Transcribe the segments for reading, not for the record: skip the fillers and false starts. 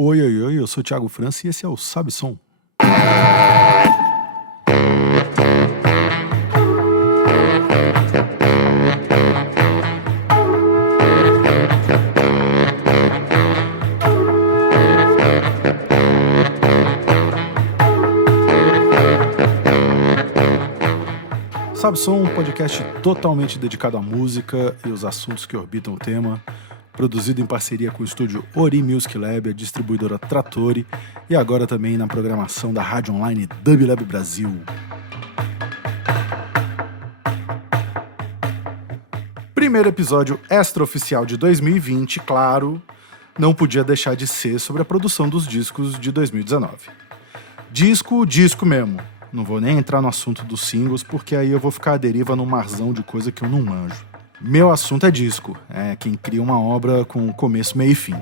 Oi, oi, oi, eu sou o Thiago França e esse é o Sabe Som. Sabe Som, um podcast totalmente dedicado à música e os assuntos que orbitam o tema, produzido em parceria com o estúdio Ori Music Lab, a distribuidora Trattori e agora também na programação da rádio online Dublab Brasil. Primeiro episódio extraoficial de 2020, claro, não podia deixar de ser sobre a produção dos discos de 2019. Disco mesmo. Não vou nem entrar no assunto dos singles, porque aí eu vou ficar à deriva num marzão de coisa que eu não manjo. Meu assunto é disco, é quem cria uma obra com começo, meio e fim.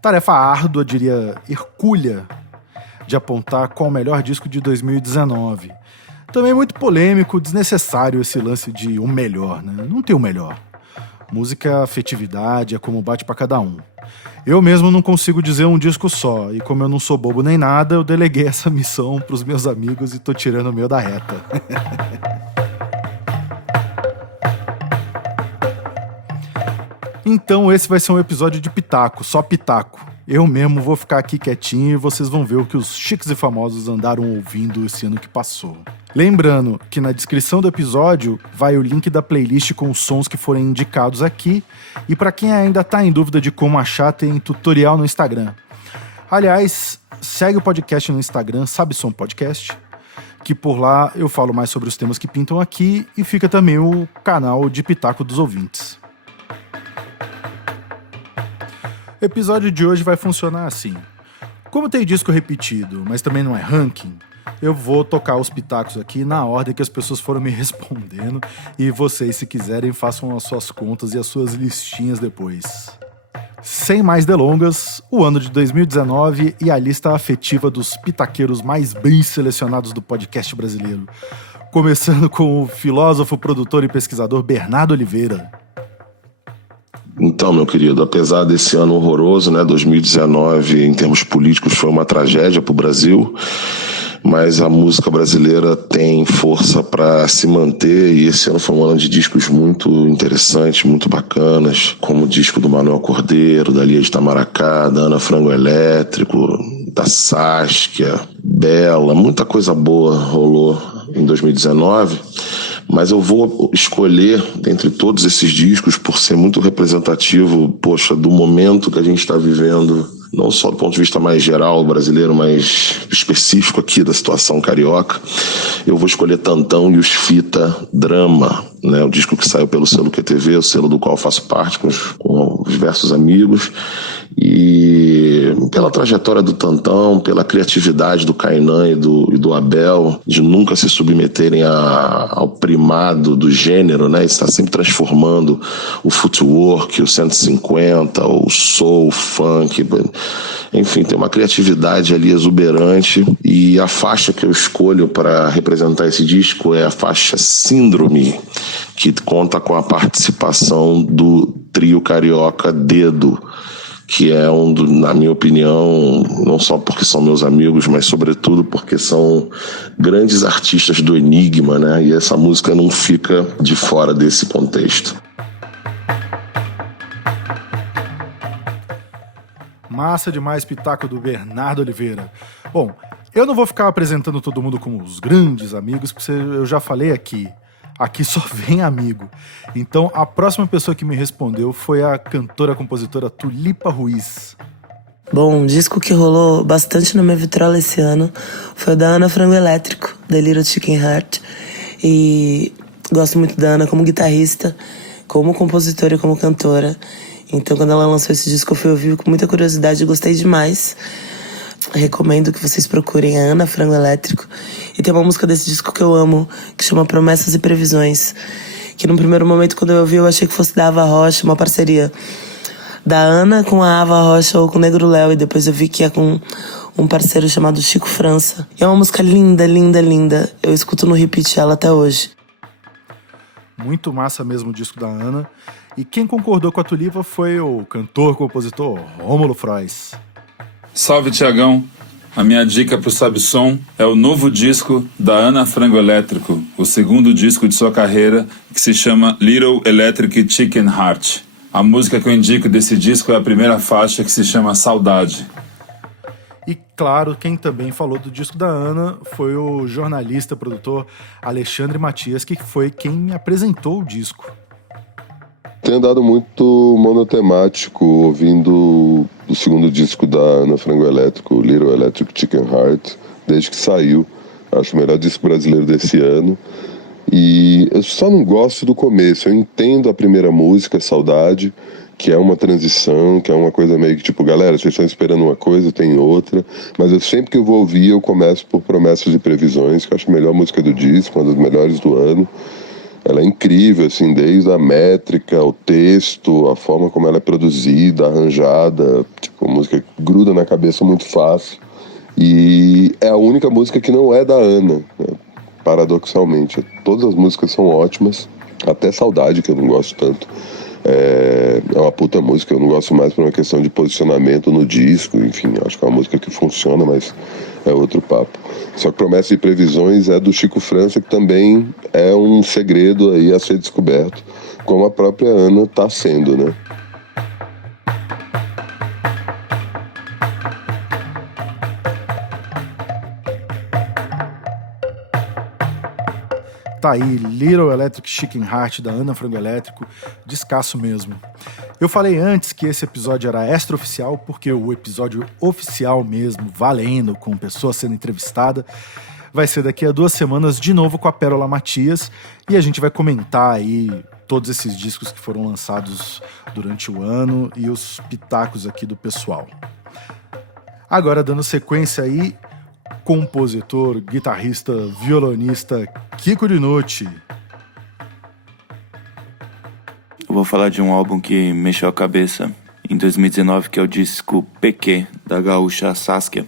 Tarefa árdua, diria hercúlea, de apontar qual o melhor disco de 2019. Também muito polêmico, desnecessário esse lance de o melhor, né? Não tem o melhor. Música é afetividade, é como bate pra cada um. Eu mesmo não consigo dizer um disco só, e como eu não sou bobo nem nada, eu deleguei essa missão pros meus amigos e tô tirando o meu da reta. Então esse vai ser um episódio de pitaco, só pitaco. Eu mesmo vou ficar aqui quietinho e vocês vão ver o que os chiques e famosos andaram ouvindo esse ano que passou. Lembrando que na descrição do episódio vai o link da playlist com os sons que forem indicados aqui, e para quem ainda tá em dúvida de como achar, tem tutorial no Instagram. Aliás, segue o podcast no Instagram, Sabe Som Podcast, que por lá eu falo mais sobre os temas que pintam aqui e fica também o canal de Pitaco dos Ouvintes. O episódio de hoje vai funcionar assim. Como tem disco repetido, mas também não é ranking, eu vou tocar os pitacos aqui na ordem que as pessoas foram me respondendo e vocês, se quiserem, façam as suas contas e as suas listinhas depois. Sem mais delongas, o ano de 2019 e a lista afetiva dos pitaqueiros mais bem selecionados do podcast brasileiro. Começando com o filósofo, produtor e pesquisador Bernardo Oliveira. Então, meu querido, apesar desse ano horroroso, né, 2019 em termos políticos foi uma tragédia para o Brasil, mas a música brasileira tem força para se manter e esse ano foi um ano de discos muito interessantes, muito bacanas, como o disco do Manuel Cordeiro, da Lia de Itamaracá, da Ana Frango Elétrico, da Saskia, Bela, muita coisa boa rolou em 2019. Mas eu vou escolher, dentre todos esses discos, por ser muito representativo, do momento que a gente está vivendo, não só do ponto de vista mais geral brasileiro, mas específico aqui da situação carioca, eu vou escolher Tantão e os Fita Drama, né? O disco que saiu pelo selo QTV, o selo do qual eu faço parte com os diversos amigos, e pela trajetória do Tantão, pela criatividade do Kainan e do Abel, de nunca se submeterem ao primado do gênero, né? Está sempre transformando o footwork, o 150, o soul, o funk, enfim, tem uma criatividade ali exuberante, e a faixa que eu escolho para representar esse disco é a faixa Síndrome, que conta com a participação do trio carioca Dedo, que é na minha opinião, não só porque são meus amigos, mas sobretudo porque são grandes artistas do enigma, né? E essa música não fica de fora desse contexto. Massa demais, pitaco do Bernardo Oliveira. Bom, eu não vou ficar apresentando todo mundo como os grandes amigos, porque eu já falei aqui. Aqui só vem amigo. Então, a próxima pessoa que me respondeu foi a cantora-compositora Tulipa Ruiz. Bom, um disco que rolou bastante na minha vitrola esse ano foi o da Ana Frango Elétrico, The Little Chicken Heart. E gosto muito da Ana como guitarrista, como compositora e como cantora. Então, quando ela lançou esse disco, eu fui ouvir com muita curiosidade e gostei demais. Recomendo que vocês procurem a Ana Frango Elétrico. E tem uma música desse disco que eu amo, que chama Promessas e Previsões, que no primeiro momento, quando eu ouvi, eu achei que fosse da Ava Rocha, uma parceria da Ana com a Ava Rocha ou com o Negro Léo, e depois eu vi que é com um parceiro chamado Chico França. E é uma música linda, linda, linda. Eu escuto no repeat ela até hoje. Muito massa mesmo o disco da Ana. E quem concordou com a Tulipa foi o cantor-compositor Rômulo Frois. Salve, Tiagão! A minha dica pro Sabe Som é o novo disco da Ana Frango Elétrico, o segundo disco de sua carreira, que se chama Little Electric Chicken Heart. A música que eu indico desse disco é a primeira faixa, que se chama Saudade. E claro, quem também falou do disco da Ana foi o jornalista, produtor Alexandre Matias, que foi quem me apresentou o disco. Tenho andado muito monotemático, ouvindo o segundo disco da Ana Frango Elétrico, Little Electric Chicken Heart, desde que saiu. Acho o melhor disco brasileiro desse ano. E eu só não gosto do começo. Eu entendo a primeira música, Saudade, que é uma transição, que é uma coisa meio que tipo, galera, vocês estão esperando uma coisa, tem outra. Mas eu sempre que eu vou ouvir, eu começo por Promessas e Previsões, que eu acho a melhor música do disco, uma das melhores do ano. Ela é incrível, assim, desde a métrica, o texto, a forma como ela é produzida, arranjada. Tipo, a música gruda na cabeça muito fácil. E é a única música que não é da Ana, né? Paradoxalmente. Todas as músicas são ótimas, até Saudade, que eu não gosto tanto. É uma puta música, eu não gosto mais por uma questão de posicionamento no disco, enfim, acho que é uma música que funciona, mas é outro papo. Só que Promessas e Previsões é do Chico França, que também é um segredo aí a ser descoberto, como a própria Ana está sendo, né? Tá aí, Little Electric Chicken Heart, da Ana Frango Elétrico, descasso mesmo. Eu falei antes que esse episódio era extraoficial, porque o episódio oficial mesmo, valendo, com pessoa sendo entrevistada, vai ser daqui a 2 semanas de novo com a Pérola Matias, e a gente vai comentar aí todos esses discos que foram lançados durante o ano e os pitacos aqui do pessoal. Agora, dando sequência aí, compositor, guitarrista, violonista Kiko Dinucci. Eu vou falar de um álbum que mexeu a cabeça em 2019, que é o disco PQ, da gaúcha Saskia.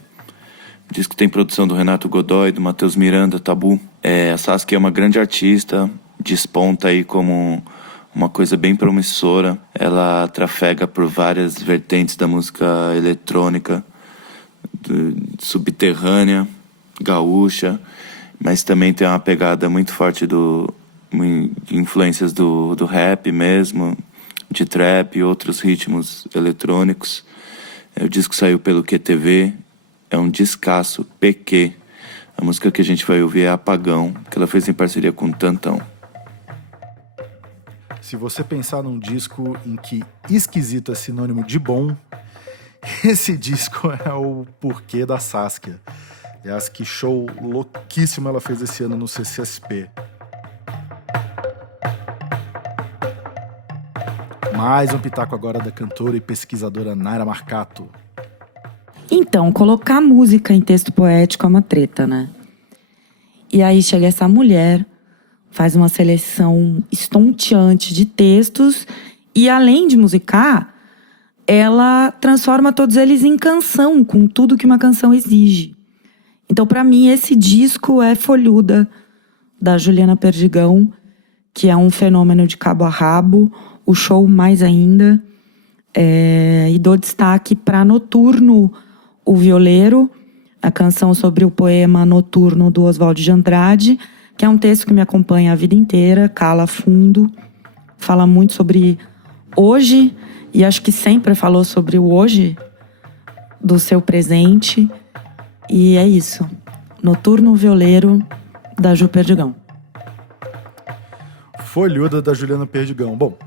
O disco tem produção do Renato Godoy, do Matheus Miranda, Tabu. A Saskia é uma grande artista, desponta aí como uma coisa bem promissora. Ela trafega por várias vertentes da música eletrônica, subterrânea, gaúcha, mas também tem uma pegada muito forte de influências do rap mesmo, de trap e outros ritmos eletrônicos. O disco saiu pelo QTV, é um descasso, PQ. A música que a gente vai ouvir é Apagão, que ela fez em parceria com Tantão. Se você pensar num disco em que esquisito é sinônimo de bom, esse disco é o porquê da Saskia. Aliás, que show louquíssimo ela fez esse ano no CCSP. Mais um pitaco agora da cantora e pesquisadora Naira Marcato. Então, colocar música em texto poético é uma treta, né? E aí chega essa mulher, faz uma seleção estonteante de textos e, além de musicar, ela transforma todos eles em canção, com tudo que uma canção exige. Então, para mim, esse disco é Folhuda, da Juliana Perdigão, que é um fenômeno de cabo a rabo, o show mais ainda. E dou destaque para Noturno, o Violeiro, a canção sobre o poema Noturno do Oswald de Andrade, que é um texto que me acompanha a vida inteira, cala fundo, fala muito sobre hoje, e acho que sempre falou sobre o hoje do seu presente. E é isso. Noturno Violeiro, da Ju Perdigão. Folhuda, da Juliana Perdigão. Bom,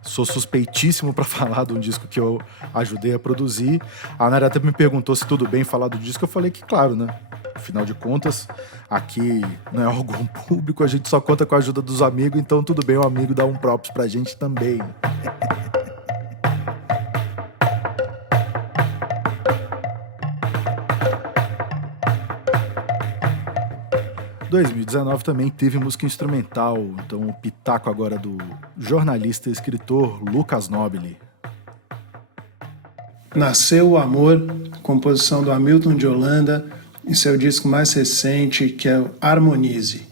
sou suspeitíssimo para falar de um disco que eu ajudei a produzir. A Nara até me perguntou se tudo bem falar do disco. Eu falei que claro, né? Afinal de contas, aqui não é órgão público, a gente só conta com a ajuda dos amigos, então tudo bem o amigo dar um props pra gente também. 2019 também teve música instrumental, então o pitaco agora do jornalista e escritor Lucas Nobile. Nasceu o Amor, composição do Hamilton de Holanda, em seu disco mais recente, que é o Harmonize.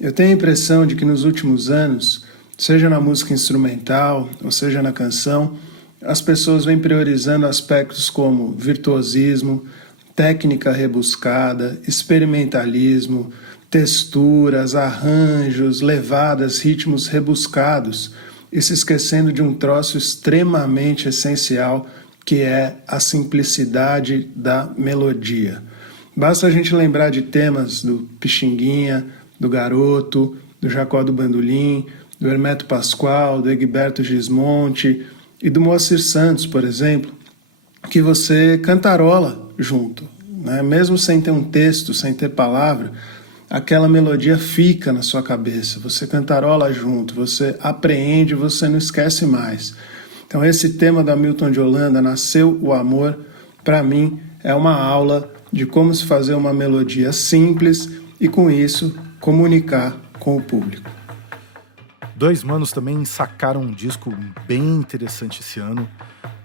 Eu tenho a impressão de que nos últimos anos, seja na música instrumental ou seja na canção, as pessoas vêm priorizando aspectos como virtuosismo, técnica rebuscada, experimentalismo, texturas, arranjos, levadas, ritmos rebuscados, e se esquecendo de um troço extremamente essencial, que é a simplicidade da melodia. Basta a gente lembrar de temas do Pixinguinha, do Garoto, do Jacó do Bandolim, do Hermeto Pascoal, do Egberto Gismonti e do Moacir Santos, por exemplo, que você cantarola junto, né? Mesmo sem ter um texto, sem ter palavra, aquela melodia fica na sua cabeça, você cantarola junto, você apreende, você não esquece mais. Então esse tema do Hamilton de Holanda, Nasceu o Amor, para mim é uma aula de como se fazer uma melodia simples e com isso comunicar com o público. Dois manos também sacaram um disco bem interessante esse ano,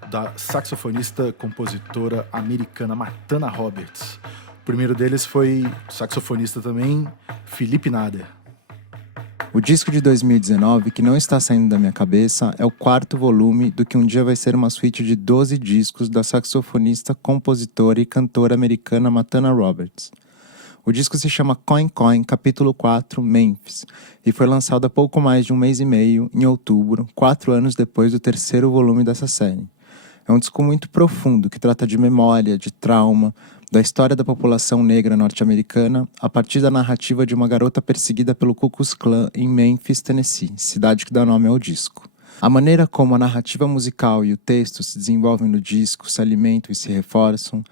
da saxofonista compositora americana Matana Roberts. O primeiro deles foi o saxofonista também, Felipe Nader. O disco de 2019, que não está saindo da minha cabeça, é o 4º volume do que um dia vai ser uma suíte de 12 discos da saxofonista, compositora e cantora americana Matana Roberts. O disco se chama Coin Coin, capítulo 4, Memphis, e foi lançado há pouco mais de um mês e meio, em outubro, 4 anos depois do 3º volume dessa série. É um disco muito profundo, que trata de memória, de trauma, da história da população negra norte-americana, a partir da narrativa de uma garota perseguida pelo Ku Klux Klan em Memphis, Tennessee, cidade que dá nome ao disco. A maneira como a narrativa musical e o texto se desenvolvem no disco, se alimentam e se reforçam,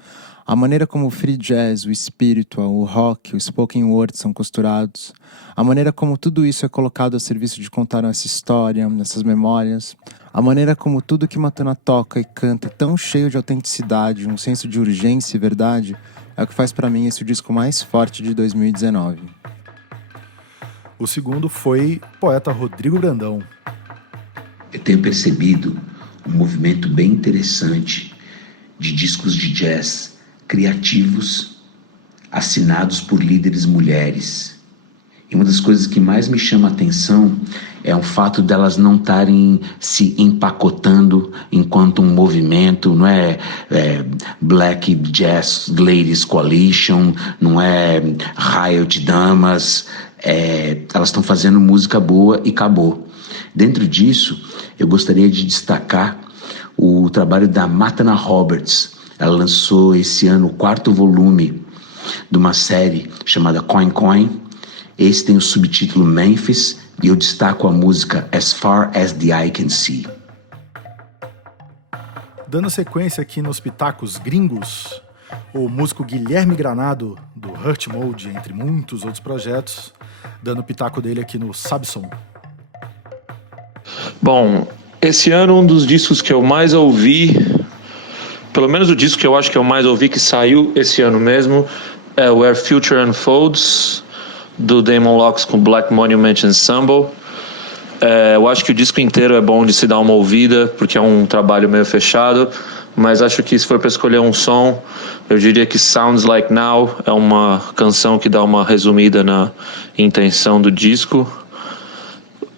a maneira como o free jazz, o spiritual, o rock, o spoken word são costurados, a maneira como tudo isso é colocado a serviço de contar essa história, essas memórias, a maneira como tudo que Matana toca e canta é tão cheio de autenticidade, um senso de urgência e verdade, é o que faz para mim esse o disco mais forte de 2019. O segundo foi o poeta Rodrigo Brandão. Eu tenho percebido um movimento bem interessante de discos de jazz criativos, assinados por líderes mulheres. E uma das coisas que mais me chama a atenção é o fato delas não estarem se empacotando enquanto um movimento, não é Black Jazz Ladies Coalition, não é Riot Damas, elas estão fazendo música boa e acabou. Dentro disso, eu gostaria de destacar o trabalho da Matana Roberts. Ela lançou esse ano o 4º volume de uma série chamada Coin Coin. Esse tem o subtítulo Memphis e eu destaco a música As Far As The Eye Can See. Dando sequência aqui nos pitacos gringos, o músico Guilherme Granado, do Hurt Mode, entre muitos outros projetos, dando o pitaco dele aqui no Sabson. Bom, esse ano um dos discos que eu mais ouvi, pelo menos o disco que eu acho que eu mais ouvi, que saiu esse ano mesmo, é o Where Future Unfolds, do Damon Locks com Black Monument Ensemble. Eu acho que o disco inteiro é bom de se dar uma ouvida, porque é um trabalho meio fechado, mas acho que se for para escolher um som, eu diria que Sounds Like Now é uma canção que dá uma resumida na intenção do disco.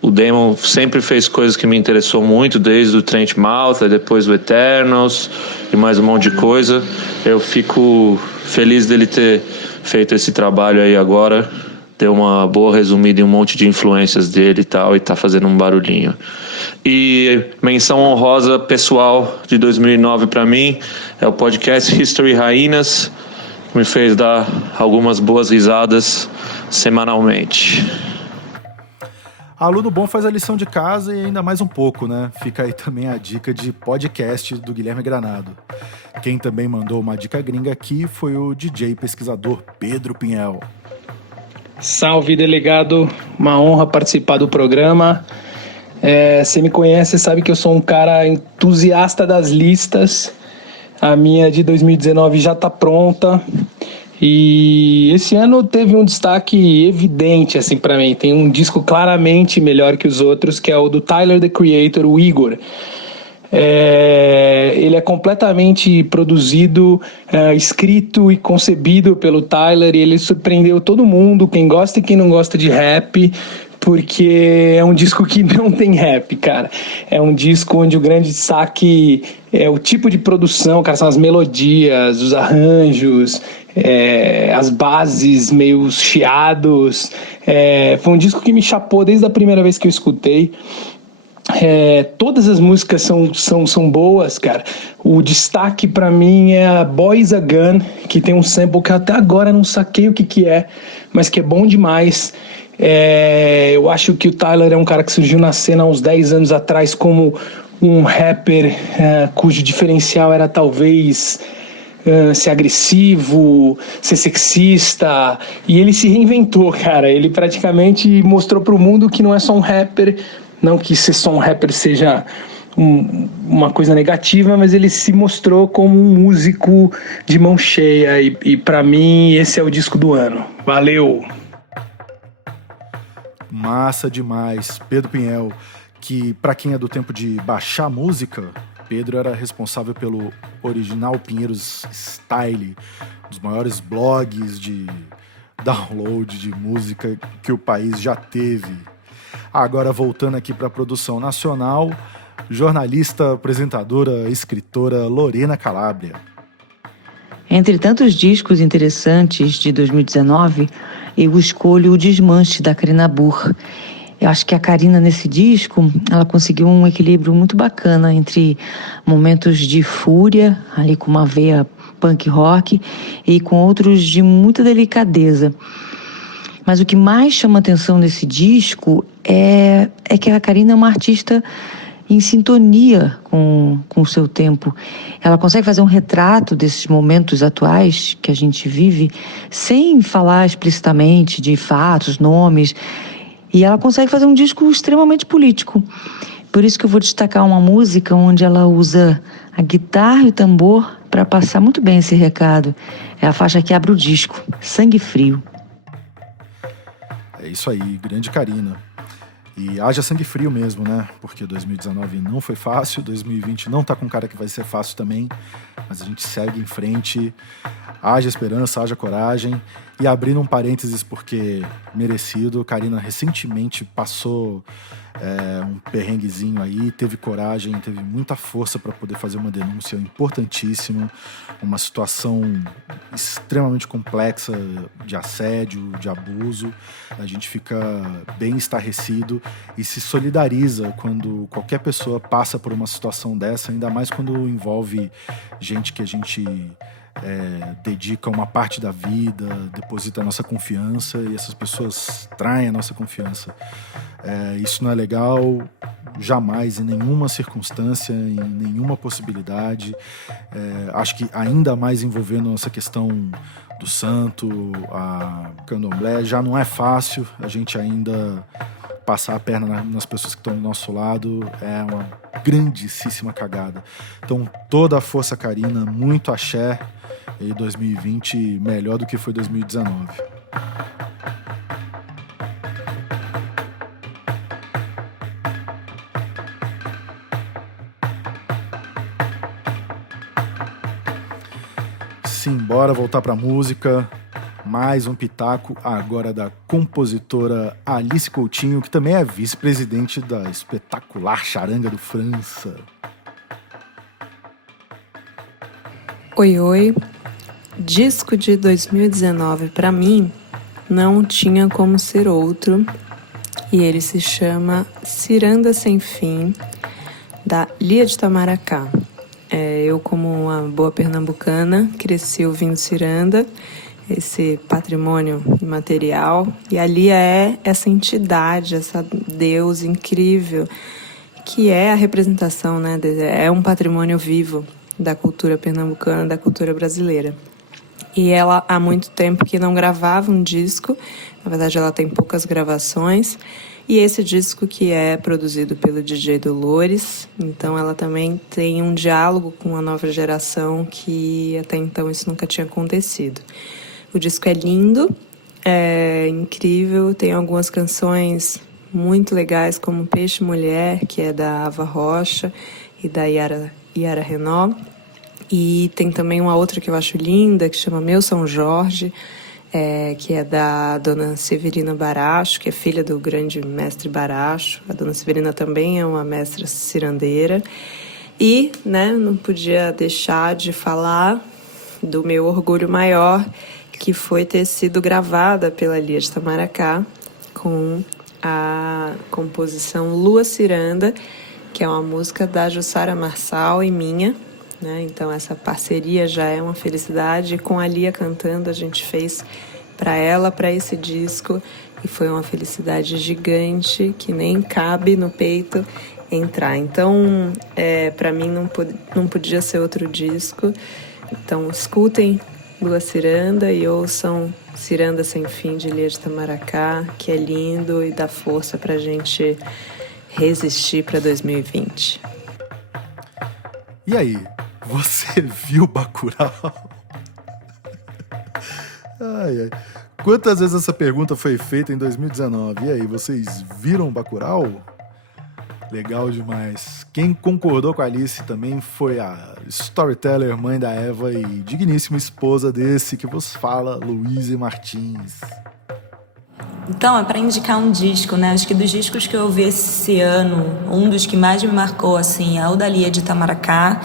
O Damon sempre fez coisas que me interessou muito, desde o Trench Mouth, depois o Eternals e mais um monte de coisa. Eu fico feliz dele ter feito esse trabalho aí agora, deu uma boa resumida em um monte de influências dele e tal, e tá fazendo um barulhinho. E menção honrosa pessoal de 2009 para mim é o podcast History Rainhas, que me fez dar algumas boas risadas semanalmente. Aluno bom faz a lição de casa e ainda mais um pouco, né? Fica aí também a dica de podcast do Guilherme Granado. Quem também mandou uma dica gringa aqui foi o DJ pesquisador Pedro Pinhel. Salve, delegado. Uma honra participar do programa. Você me conhece, sabe que eu sou um cara entusiasta das listas. A minha de 2019 já está pronta. E esse ano teve um destaque evidente assim para mim. Tem um disco claramente melhor que os outros, que é o do Tyler, The Creator, o Igor. Ele é completamente produzido, escrito e concebido pelo Tyler, e ele surpreendeu todo mundo, quem gosta e quem não gosta de rap, porque é um disco que não tem rap, cara. É um disco onde o grande destaque é o tipo de produção, cara, são as melodias, os arranjos, as bases meio chiados. Foi um disco que me chapou desde a primeira vez que eu escutei. Todas as músicas são boas, cara. O destaque pra mim é a Boys a Gun, que tem um sample que até agora não saquei o que é, mas que é bom demais. Eu acho que o Tyler é um cara que surgiu na cena há uns 10 anos atrás como um rapper cujo diferencial era talvez ser agressivo, ser sexista, e ele se reinventou, cara. Ele praticamente mostrou pro mundo que não é só um rapper, não que ser só um rapper seja uma coisa negativa, mas ele se mostrou como um músico de mão cheia, e pra mim esse é o disco do ano. Valeu! Massa demais. Pedro Pinhel, que pra quem é do tempo de baixar música, Pedro era responsável pelo Original Pinheiros Style, um dos maiores blogs de download de música que o país já teve. Agora, voltando aqui para a produção nacional, jornalista, apresentadora, escritora Lorena Calabria. Entre tantos discos interessantes de 2019, eu escolho o Desmanche, da Karina Burr. Eu acho que a Karina, nesse disco, ela conseguiu um equilíbrio muito bacana entre momentos de fúria, ali com uma veia punk rock, e com outros de muita delicadeza. Mas o que mais chama atenção nesse disco é que a Karina é uma artista em sintonia com o seu tempo. Ela consegue fazer um retrato desses momentos atuais que a gente vive sem falar explicitamente de fatos, nomes, e ela consegue fazer um disco extremamente político. Por isso que eu vou destacar uma música onde ela usa a guitarra e o tambor para passar muito bem esse recado. É a faixa que abre o disco, Sangue Frio. É isso aí, grande Karina. E haja sangue frio mesmo, né? Porque 2019 não foi fácil, 2020 não tá com cara que vai ser fácil também, mas a gente segue em frente, haja esperança, haja coragem. E abrindo um parênteses, porque merecido, Karina recentemente passou um perrenguezinho aí, teve coragem, teve muita força para poder fazer uma denúncia importantíssima, uma situação extremamente complexa de assédio, de abuso. A gente fica bem estarrecido e se solidariza quando qualquer pessoa passa por uma situação dessa, ainda mais quando envolve gente que a gente dedica uma parte da vida, deposita a nossa confiança, e essas pessoas traem a nossa confiança. Isso não é legal, jamais, em nenhuma circunstância, em nenhuma possibilidade. Acho que ainda mais envolvendo essa questão do santo, a candomblé, já não é fácil. A gente ainda passar a perna nas pessoas que estão do nosso lado é uma grandíssima cagada. Então, toda a força, Karina, muito axé, e 2020 melhor do que foi 2019. Simbora voltar pra música. Mais um pitaco agora da compositora Alice Coutinho, que também é vice-presidente da espetacular Charanga do França. Oi, oi. Disco de 2019 para mim não tinha como ser outro, e ele se chama Ciranda Sem Fim, da Lia de Itamaracá. Eu, como uma boa pernambucana, cresci ouvindo ciranda, esse patrimônio imaterial, e a Lia é essa entidade, essa deusa incrível, que é a representação, né? É um patrimônio vivo da cultura pernambucana, da cultura brasileira. E ela há muito tempo que não gravava um disco, na verdade ela tem poucas gravações, e esse disco que é produzido pelo DJ Dolores, então ela também tem um diálogo com a nova geração que até então isso nunca tinha acontecido. O disco é lindo, é incrível, tem algumas canções muito legais, como Peixe Mulher, que é da Ava Rocha e da Yara Renault. E tem também uma outra que eu acho linda, que chama Meu São Jorge. que é da Dona Severina Baracho, que é filha do grande mestre Baracho. A Dona Severina também é uma mestra cirandeira. E, né, não podia deixar de falar do meu orgulho maior, que foi ter sido gravada pela Lia de Itamaracá com a composição Lua Ciranda, que é uma música da Jussara Marçal e minha, né? Então essa parceria já é uma felicidade. Com a Lia cantando, a gente fez para ela, para esse disco, e foi uma felicidade gigante que nem cabe no peito entrar. Então, para mim não podia ser outro disco. Então escutem Lua Ciranda e ouçam Ciranda Sem Fim, de Lia de Itamaracá, que é lindo e dá força pra gente resistir para 2020. E aí, você viu Bacurau? Ai. Quantas vezes essa pergunta foi feita em 2019? E aí, vocês viram Bacurau? Legal demais. Quem concordou com a Alice também foi a storyteller, mãe da Eva e digníssima esposa desse que vos fala, Luíse Martins. Então, é para indicar um disco, né? Acho que dos discos que eu ouvi esse ano, um dos que mais me marcou, assim, é o da Lia de Itamaracá.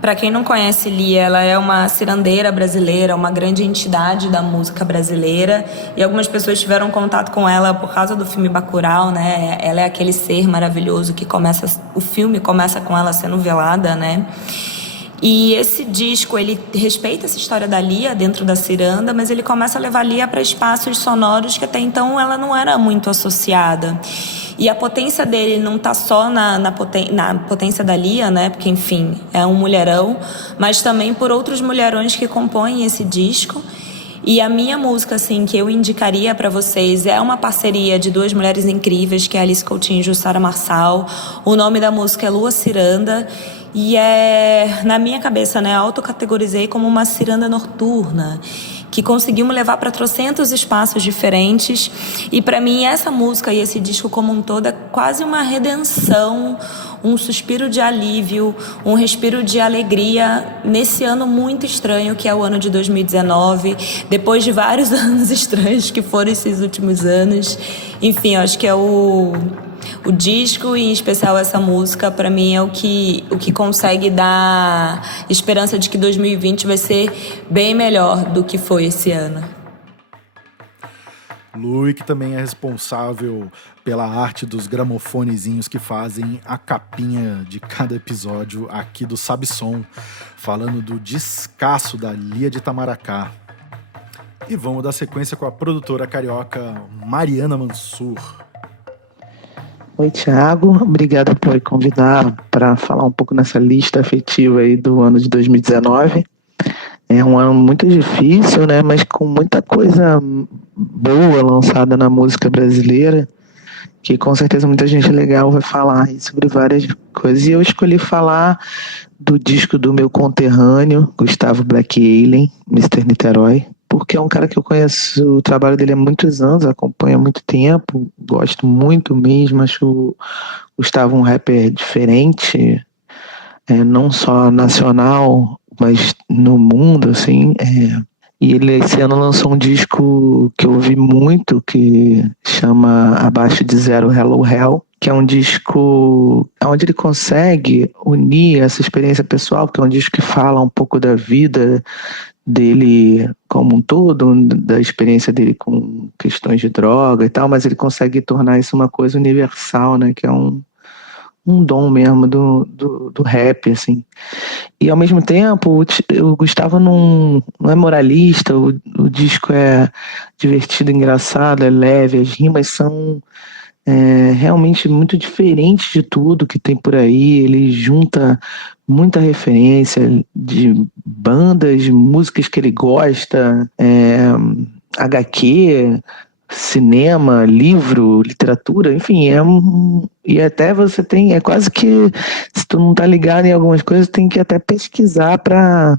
Para quem não conhece Lia, ela é uma cirandeira brasileira, uma grande entidade da música brasileira, e algumas pessoas tiveram contato com ela por causa do filme Bacurau, né? Ela é aquele ser maravilhoso que o filme começa com ela sendo velada, né? E esse disco, ele respeita essa história da Lia dentro da ciranda, mas ele começa a levar a Lia para espaços sonoros que até então ela não era muito associada. E a potência dele não está só na potência da Lia, né? Porque, enfim, é um mulherão, mas também por outros mulherões que compõem esse disco. E a minha música, assim, que eu indicaria para vocês é uma parceria de duas mulheres incríveis, que é a Alice Coutinho e Jussara Marçal. O nome da música é Lua Ciranda. E na minha cabeça, né, autocategorizei como uma ciranda noturna, que conseguiu me levar para trocentos espaços diferentes. E para mim essa música e esse disco como um todo é quase uma redenção, um suspiro de alívio, um respiro de alegria nesse ano muito estranho que é o ano de 2019, depois de vários anos estranhos que foram esses últimos anos. Enfim, acho que é o disco, e em especial essa música, para mim é o que consegue dar esperança de que 2020 vai ser bem melhor do que foi esse ano. Lui, que também é responsável pela arte dos gramofonezinhos que fazem a capinha de cada episódio aqui do Sabe Som, falando do descasso da Lia de Itamaracá. E vamos dar sequência com a produtora carioca Mariana Mansur. Oi, Thiago. Obrigada por me convidar para falar um pouco nessa lista afetiva aí do ano de 2019. É um ano muito difícil, né? Mas com muita coisa boa lançada na música brasileira, que com certeza muita gente legal vai falar aí sobre várias coisas. E eu escolhi falar do disco do meu conterrâneo, Gustavo Black Alien, Mr. Niterói, porque é um cara que eu conheço o trabalho dele há muitos anos, acompanho há muito tempo, gosto muito mesmo, acho o Gustavo um rapper diferente, não só nacional, mas no mundo, assim. E ele esse ano lançou um disco que eu ouvi muito, que chama Abaixo de Zero, Hello Hell, que é um disco onde ele consegue unir essa experiência pessoal, porque é um disco que fala um pouco da vida dele como um todo, da experiência dele com questões de droga e tal, mas ele consegue tornar isso uma coisa universal, né, que é um dom mesmo do rap, assim. E ao mesmo tempo, o Gustavo não é moralista, o disco é divertido, engraçado, é leve, as rimas são realmente muito diferentes de tudo que tem por aí. Ele junta muita referência de bandas, músicas que ele gosta, HQ, cinema, livro, literatura, enfim, e até você tem, é quase que, se tu não tá ligado em algumas coisas, tem que até pesquisar para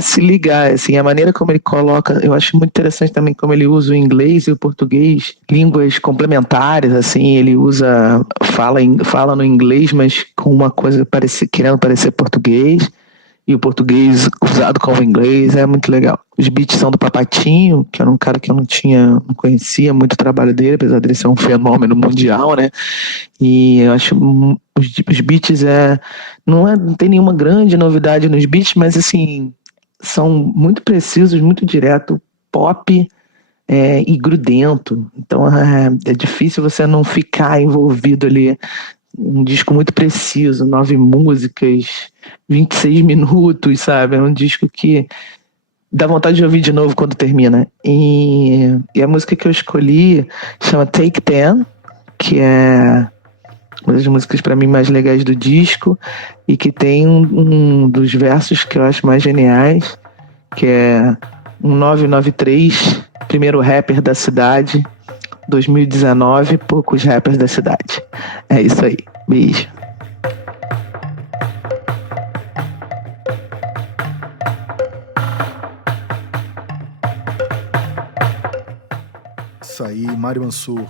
se ligar, assim, a maneira como ele coloca, eu acho muito interessante também como ele usa o inglês e o português, línguas complementares, assim, ele fala no inglês, mas com uma coisa querendo parecer português, e o português usado como inglês, é muito legal. Os beats são do Papatinho, que era um cara que eu não conhecia muito o trabalho dele, apesar dele ser um fenômeno mundial, né? E eu acho os beats não tem nenhuma grande novidade nos beats, mas assim, são muito precisos, muito direto, pop e grudento. Então é difícil você não ficar envolvido ali. Um disco muito preciso, 9 músicas, 26 minutos, sabe? É um disco que dá vontade de ouvir de novo quando termina. E a música que eu escolhi chama Take 10, que é uma das músicas para mim mais legais do disco e que tem um dos versos que eu acho mais geniais, que é 1993, primeiro rapper da cidade, 2019, poucos rappers da cidade. É isso aí. Beijo. Isso aí, Mário Mansur.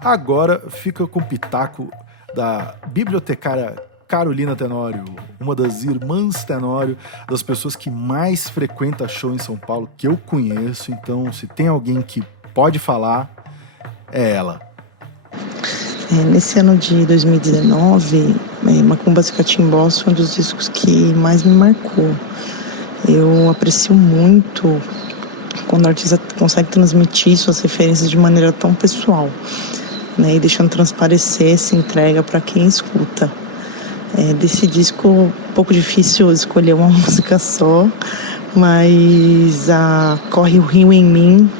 Agora fica com o pitaco da bibliotecária Carolina Tenório, uma das irmãs Tenório, das pessoas que mais frequenta show em São Paulo, que eu conheço. Então, se tem alguém que pode falar, é ela. Nesse ano de 2019, Macumbas e Catimbós foi um dos discos que mais me marcou. Eu aprecio muito quando o artista consegue transmitir suas referências de maneira tão pessoal, né, e deixando transparecer essa entrega para quem escuta. Desse disco, um pouco difícil escolher uma música só, mas a Corre o Rio em Mim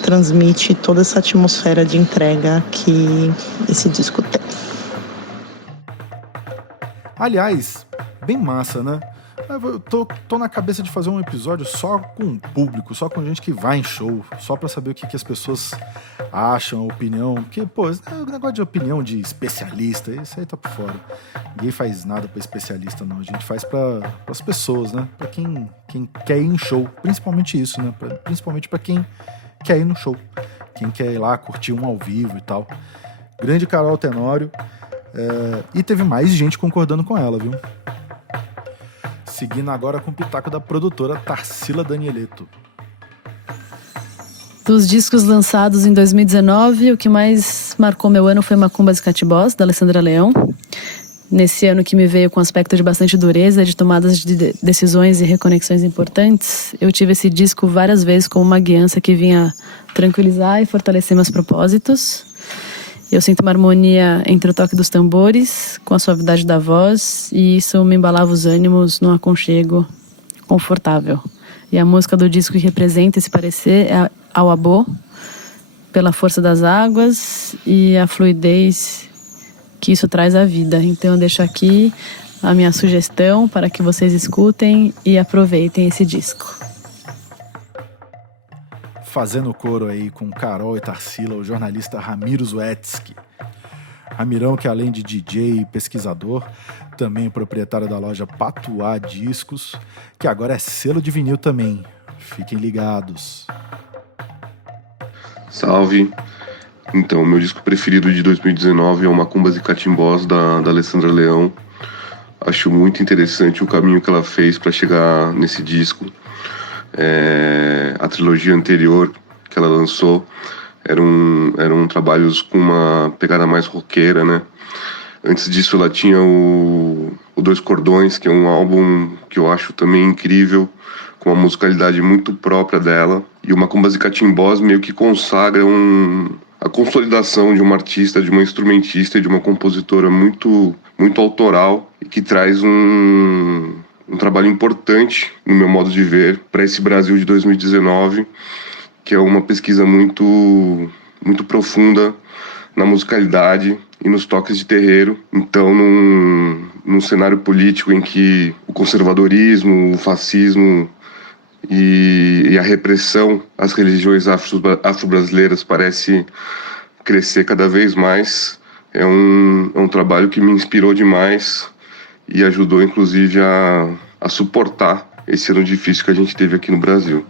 transmite toda essa atmosfera de entrega que esse disco tem. Aliás, bem massa, né? Eu tô na cabeça de fazer um episódio só com público, só com gente que vai em show, só pra saber o que as pessoas acham, opinião. Porque, pô, o negócio de opinião de especialista, isso aí tá por fora. Ninguém faz nada pra especialista, não. A gente faz pras pessoas, né? Pra quem quer ir em show. Principalmente isso, né? Principalmente pra quem quer ir no show. Quem quer ir lá curtir um ao vivo e tal. Grande Carol Tenório. E teve mais gente concordando com ela, viu? Seguindo agora com o pitaco da produtora Tarsila Danieleto. Dos discos lançados em 2019, o que mais marcou meu ano foi Macumbas e Catimbós, da Alessandra Leão. Nesse ano que me veio com um aspecto de bastante dureza, de tomadas de decisões e reconexões importantes, eu tive esse disco várias vezes como uma guiança que vinha tranquilizar e fortalecer meus propósitos. Eu sinto uma harmonia entre o toque dos tambores, com a suavidade da voz, e isso me embalava os ânimos num aconchego confortável. E a música do disco que representa esse parecer é Ao Abô, pela força das águas e a fluidez que isso traz à vida. Então eu deixo aqui a minha sugestão para que vocês escutem e aproveitem esse disco. Fazendo coro aí com Carol e Tarsila, o jornalista Ramiro Zuetzky. Ramirão, que além de DJ e pesquisador, também é proprietário da loja Patuá Discos, que agora é selo de vinil também. Fiquem ligados. Salve! Então, meu disco preferido de 2019 é o Macumbas e Catimbós, da Alessandra Leão. Acho muito interessante o caminho que ela fez para chegar nesse disco. A trilogia anterior que ela lançou eram trabalhos com uma pegada mais roqueira, né? Antes disso ela tinha o Dois Cordões, que é um álbum que eu acho também incrível, com uma musicalidade muito própria dela. E o Macumbas e Catimbós meio que consagra a consolidação de uma artista, de uma instrumentista e de uma compositora muito, muito autoral, e que traz um trabalho importante, no meu modo de ver, para esse Brasil de 2019, que é uma pesquisa muito, muito profunda na musicalidade e nos toques de terreiro. Então, num cenário político em que o conservadorismo, o fascismo e a repressão às religiões afro-brasileiras parece crescer cada vez mais, é um trabalho que me inspirou demais e ajudou, inclusive, a suportar esse ano difícil que a gente teve aqui no Brasil.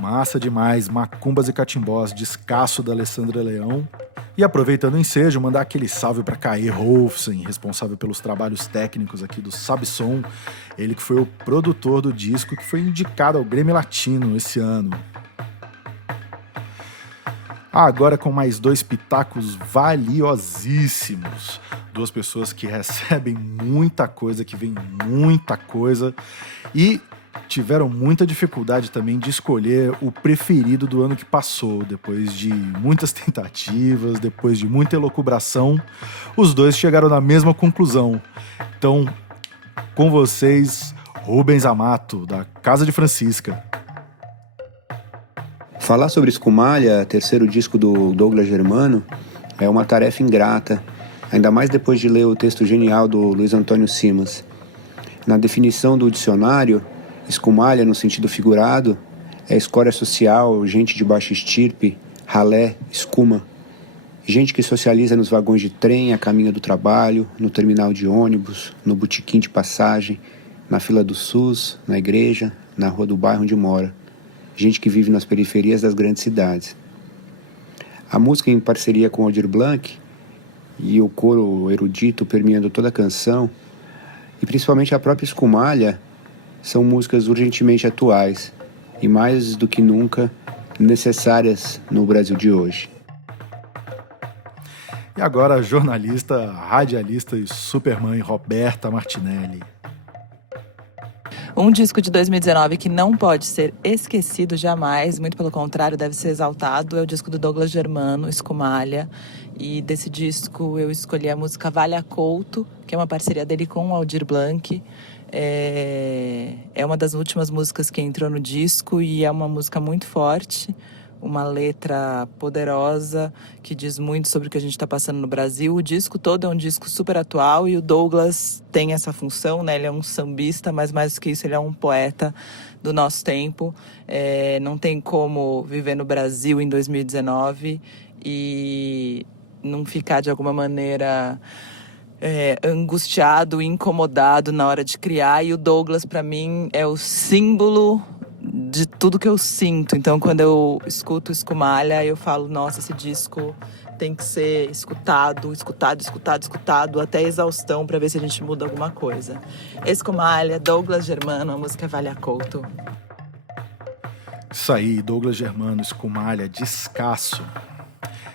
Massa demais, Macumbas e Catimbós, descasso da Alessandra Leão. E aproveitando o ensejo, mandar aquele salve para Caê Rolfsen, responsável pelos trabalhos técnicos aqui do Sabson, ele que foi o produtor do disco que foi indicado ao Grammy Latino esse ano. Agora com mais 2 pitacos valiosíssimos, 2 pessoas que recebem muita coisa, que veem muita coisa e tiveram muita dificuldade também de escolher o preferido do ano que passou. Depois de muitas tentativas, depois de muita elucubração, os 2 chegaram na mesma conclusão. Então, com vocês, Rubens Amato, da Casa de Francisca. Falar sobre Escumalha, terceiro disco do Douglas Germano, é uma tarefa ingrata, ainda mais depois de ler o texto genial do Luiz Antônio Simas. Na definição do dicionário, escumalha, no sentido figurado, é escória social, gente de baixa estirpe, ralé, escuma. Gente que socializa nos vagões de trem a caminho do trabalho, no terminal de ônibus, no botequim de passagem, na fila do SUS, na igreja, na rua do bairro onde mora. Gente que vive nas periferias das grandes cidades. A música, em parceria com Aldir Blanc e o coro erudito permeando toda a canção, e principalmente a própria Escumalha, são músicas urgentemente atuais e mais do que nunca necessárias no Brasil de hoje. E agora a jornalista, radialista e supermãe Roberta Martinelli. Um disco de 2019 que não pode ser esquecido jamais, muito pelo contrário, deve ser exaltado, é o disco do Douglas Germano, Escumalha. E desse disco eu escolhi a música Vale a Couto, que é uma parceria dele com o Aldir Blanc. É uma das últimas músicas que entrou no disco e é uma música muito forte, uma letra poderosa que diz muito sobre o que a gente está passando no Brasil. O disco todo é um disco super atual e o Douglas tem essa função, né? Ele é um sambista, mas mais do que isso, ele é um poeta do nosso tempo. Não tem como viver no Brasil em 2019 e não ficar de alguma maneira angustiado, incomodado na hora de criar. E o Douglas, para mim, é o símbolo de tudo que eu sinto. Então, quando eu escuto Escumalha, eu falo, nossa, esse disco tem que ser escutado até a exaustão para ver se a gente muda alguma coisa. Escumalha, Douglas Germano, a música Vale a Couto. Isso aí, Douglas Germano, Escumalha, descasso.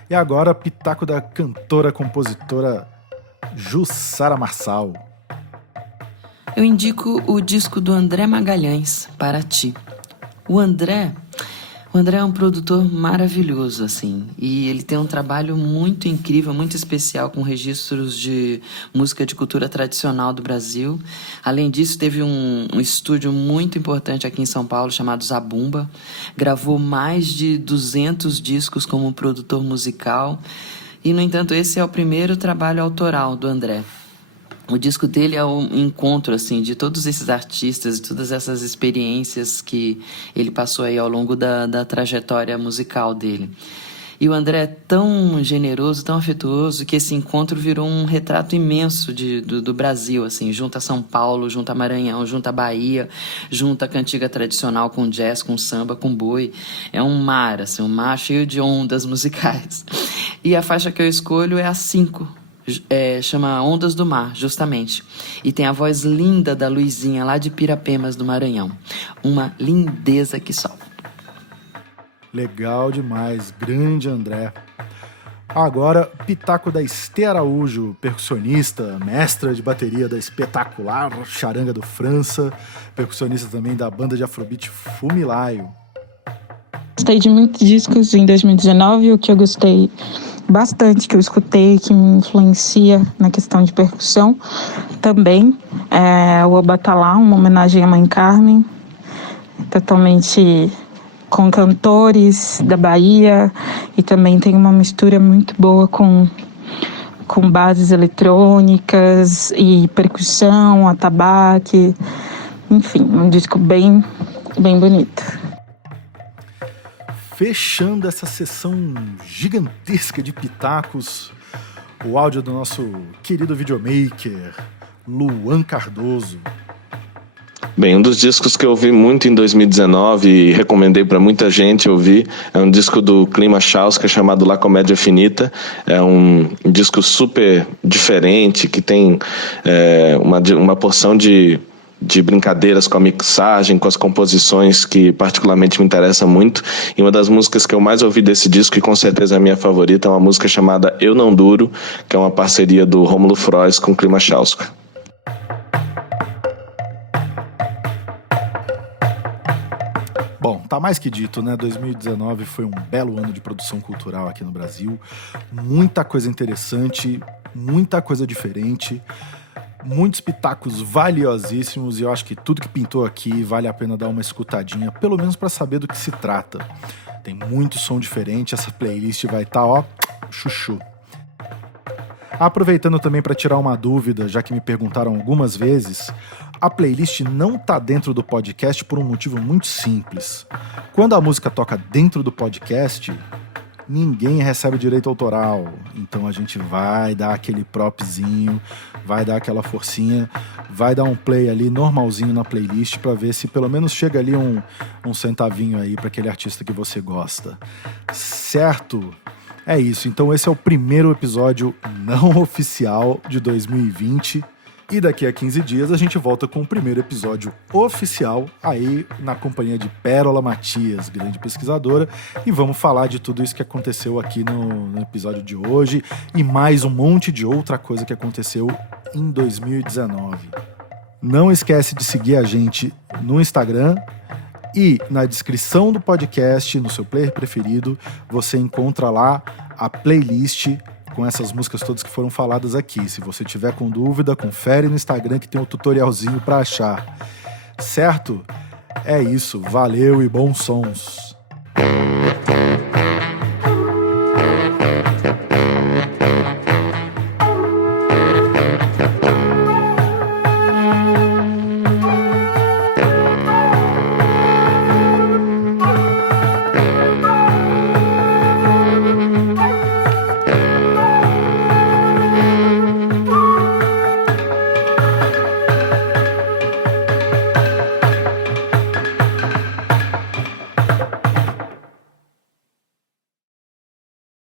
E agora, pitaco da cantora, compositora Jussara Marçal. Eu indico o disco do André Magalhães, Para Ti. O André é um produtor maravilhoso, assim, e ele tem um trabalho muito incrível, muito especial com registros de música de cultura tradicional do Brasil. Além disso, teve um estúdio muito importante aqui em São Paulo chamado Zabumba. Gravou mais de 200 discos como produtor musical e, no entanto, esse é o primeiro trabalho autoral do André. O disco dele é um encontro, assim, de todos esses artistas, de todas essas experiências que ele passou aí ao longo da trajetória musical dele. E o André é tão generoso, tão afetuoso, que esse encontro virou um retrato imenso do Brasil, assim, junta São Paulo, junta Maranhão, junta Bahia, junta cantiga tradicional com jazz, com samba, com boi. É um mar, assim, um mar cheio de ondas musicais. E a faixa que eu escolho é a 5. Chama Ondas do Mar, justamente. E tem a voz linda da Luizinha, lá de Pirapemas, do Maranhão. Uma lindeza que só. Legal demais, grande André. Agora, pitaco da Estê Araújo, percussionista, mestra de bateria da espetacular Charanga do França, percussionista também da banda de afrobeat Fumilayo. Gostei de muitos discos em 2019, o que eu gostei bastante, que eu escutei, que me influencia na questão de percussão também, é o Obatalá, uma homenagem à Mãe Carmen, totalmente com cantores da Bahia, e também tem uma mistura muito boa com bases eletrônicas e percussão, atabaque, enfim, um disco bem bonito. Fechando essa sessão gigantesca de pitacos, o áudio do nosso querido videomaker, Luan Cardoso. Bem, um dos discos que eu ouvi muito em 2019 e recomendei para muita gente ouvir é um disco do Clima Chausca chamado La Comédia Finita. É um disco super diferente, que tem uma porção de brincadeiras com a mixagem, com as composições que particularmente me interessa muito. E uma das músicas que eu mais ouvi desse disco, e com certeza é a minha favorita, é uma música chamada Eu Não Duro, que é uma parceria do Rômulo Frois com o Clima Chausca. Bom, tá mais que dito, né? 2019 foi um belo ano de produção cultural aqui no Brasil. Muita coisa interessante, muita coisa diferente, muitos pitacos valiosíssimos, e eu acho que tudo que pintou aqui vale a pena dar uma escutadinha, pelo menos para saber do que se trata. Tem muito som diferente, essa playlist vai estar, chuchu. Aproveitando também para tirar uma dúvida, já que me perguntaram algumas vezes, a playlist não tá dentro do podcast por um motivo muito simples. Quando a música toca dentro do podcast, ninguém recebe direito autoral, então a gente vai dar aquele propzinho, vai dar aquela forcinha, vai dar um play ali normalzinho na playlist para ver se pelo menos chega ali um centavinho aí para aquele artista que você gosta. Certo? É isso, então esse é o primeiro episódio não oficial de 2020. E daqui a 15 dias a gente volta com o primeiro episódio oficial aí na companhia de Pérola Matias, grande pesquisadora, e vamos falar de tudo isso que aconteceu aqui no episódio de hoje e mais um monte de outra coisa que aconteceu em 2019. Não esquece de seguir a gente no Instagram e na descrição do podcast, no seu player preferido, você encontra lá a playlist com essas músicas todas que foram faladas aqui. Se você tiver com dúvida, confere no Instagram que tem um tutorialzinho para achar. Certo? É isso. Valeu e bons sons.